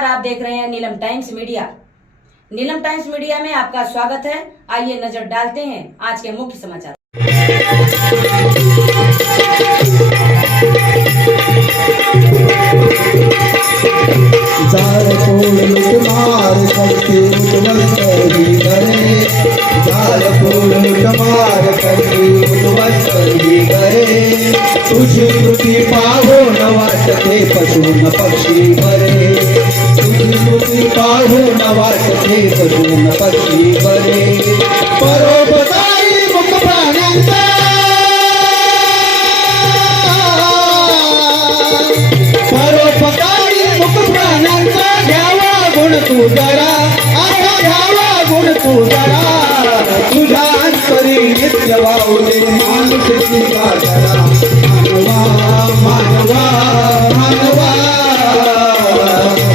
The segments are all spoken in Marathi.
नमस्कार, आप देख रहे हैं Neelam times media. Neelam times media में आपका स्वागत है। आइए नजर डालते हैं आज के मुख्य समाचार। जाल कोल लुटमार करके उठवस्तरी करे, जाल कोल लुटमार करके उठवस्तरी करे। तुझी कृती पाहून वाटते पशु न पक्षी बरे, तुझी कृती पाहून वाटते पशु न पक्षी बरे। परोपकारी मुख प्राण्यांचा, परोपकारी मुख प्राण्यांचा घ्यावा गुण तू जरा, आता घ्यावा गुण तू जरा। तुझ्या अंतरी नित्य वावले माणुसकी का जरा, मानवा मानवा मानवा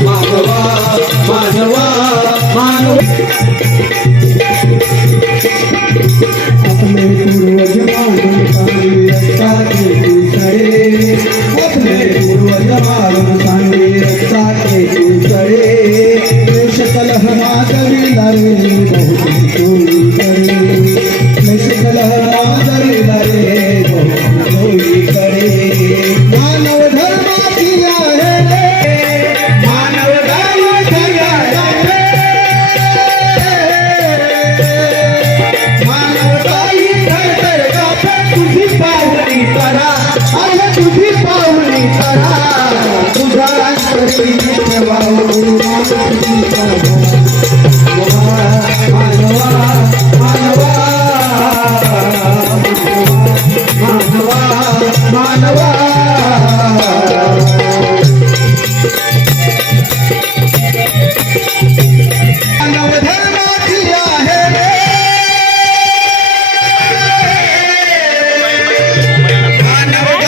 मानवा मानवा मानवा। अपने पूर्वज मालूम सांगे रक्षा के दूसरे, अपने पूर्वज मालूम सांगे रक्षा के दूसरे। देश कलह माधवी लरे बहुत चोरी करे, देश कलह माधवी लरे बहुत चोरी करे। मानव धर्माची आहे, मानव धर्माची आहे, मानवताई धरतर गाफे तुझी पावली करा, अरे तुझी पावली करा। तुझा अंतरी ठेवा मानवी करा, मानवा मानवा मानवा मानवा। मानव धर्माची आहे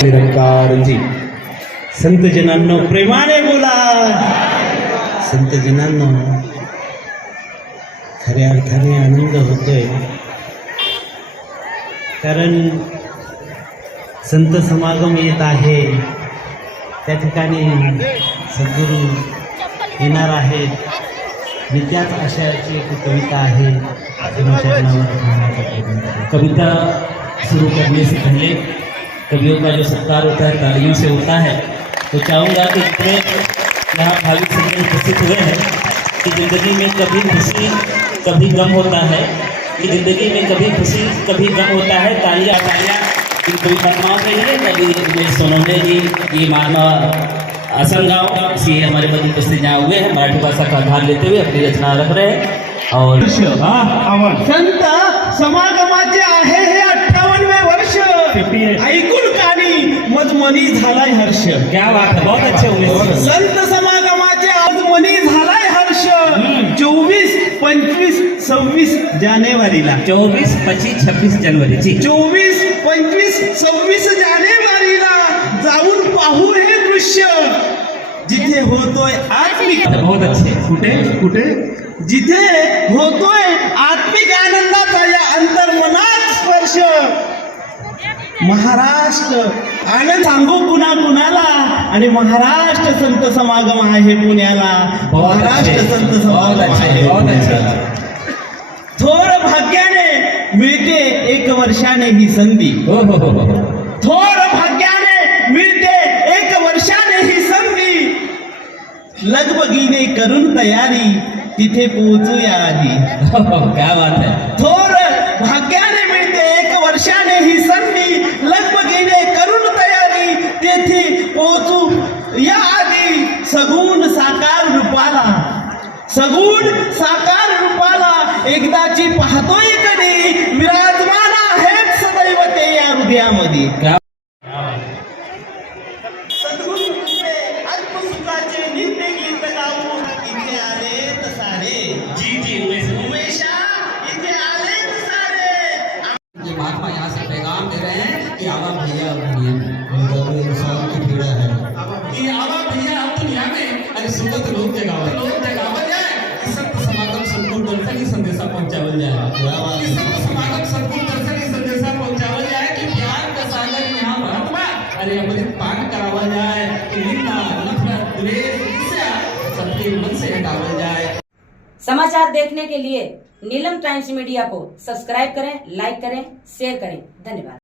निरंकार जी। संत जनांनो प्रेमाने बोला, संत जनांनो खऱ्या अर्थाने आनंद होतोय, कारण संत समागम येत आहे, त्या ठिकाणी सद्गुरू येणार आहेत आणि त्याच आशयाची एक कविता आहे। कविता शुरू करने से पहले कवियों का जो सत्कार होता है तालियों से होता है, तो चाहूँगा कि इतने यहाँ भावी संत उपस्थित हुए हैं कि ज़िंदगी में कभी खुशी कभी गम होता है, कि ज़िंदगी में कभी खुशी कभी गम होता है। तालियां तालियां इन कविताओं के लिए। कवि सोनवणे जी ये मानव असंगाँव से हमारे मध्य उपस्थित जहाँ हुए हैं, मराठी भाषा का आधार लेते हुए अपनी रचना रख रहे हैं। और संत समागमाचे आहे हे 58वें वर्ष, ऐकून कानी मजमनी झालाय हर्ष। क्या बात है, बहुत अच्छे उमेश। संत समागमाचे मजमनी झालाय हर्ष। 24, 25, 26 जानेवारीला, 24, 25, 26 जनवरी जी, 24, 25, 26 जानेवारीला जाऊन पाहू हे दृश्य, जिथे होतोय आत्मिक। बहुत अच्छे। कुठे कुठे जिथे होतोय आत्मिक आनंदाचा या अंतर्मनात स्पर्श। महाराष्ट्र आनंद सांगू कुणा कुणाला, आणि महाराष्ट्र संत समागम आहे पुण्याला, महाराष्ट्र संत समागम आहे। थोर भाग्याने मिळते एक वर्षाने ही संधी, थोर भाग्याने मिळते एक वर्षाने ही संधी। लगबगीने करून तयारी तिथे पोहोचूया आधी। क्या बात है। थोर भाग्याने मिळते एक वर्षाने ही संधी, लगबगीने करून तयारी तेथे पोहोचू या आधी। सगुण साकार रूपाला, सगुण साकार रूपाला एकदाची पाहतोय कधी, विराजमान आहेत सदैव ते या हृदयामध्ये। सद्गुरू अल्पसुखाचे नित्य गीत गाऊ इथे आले तसारे। जी जी उमेशा इथे आले तसारे। ये महात्मा यहाँ से पैगाम दे रहे हैं कि आवा भैया अब दुनिया में इंसान की पीड़ा है, कि आवा भैया अब दुनिया में अरे सुगत लोग जगावल जाए, कि संत समागम सद्गुरु दर्शन ही संदेशा पहुंचावल जाए, कि संत समागम सद्गुरु दर्शन ही संदेशा पहुंचावल जाए, कि प्यार का सागर यहाँ भरत बा, अरे अमृत पान करावल जाए, कि निंदा नफरत द्वेष ईर्ष्या सबके मन से हटावल जाए। समाचार देखने के लिए नीलम टाइम्स मीडिया को सब्सक्राइब करें, लाइक करें, शेयर करें। धन्यवाद।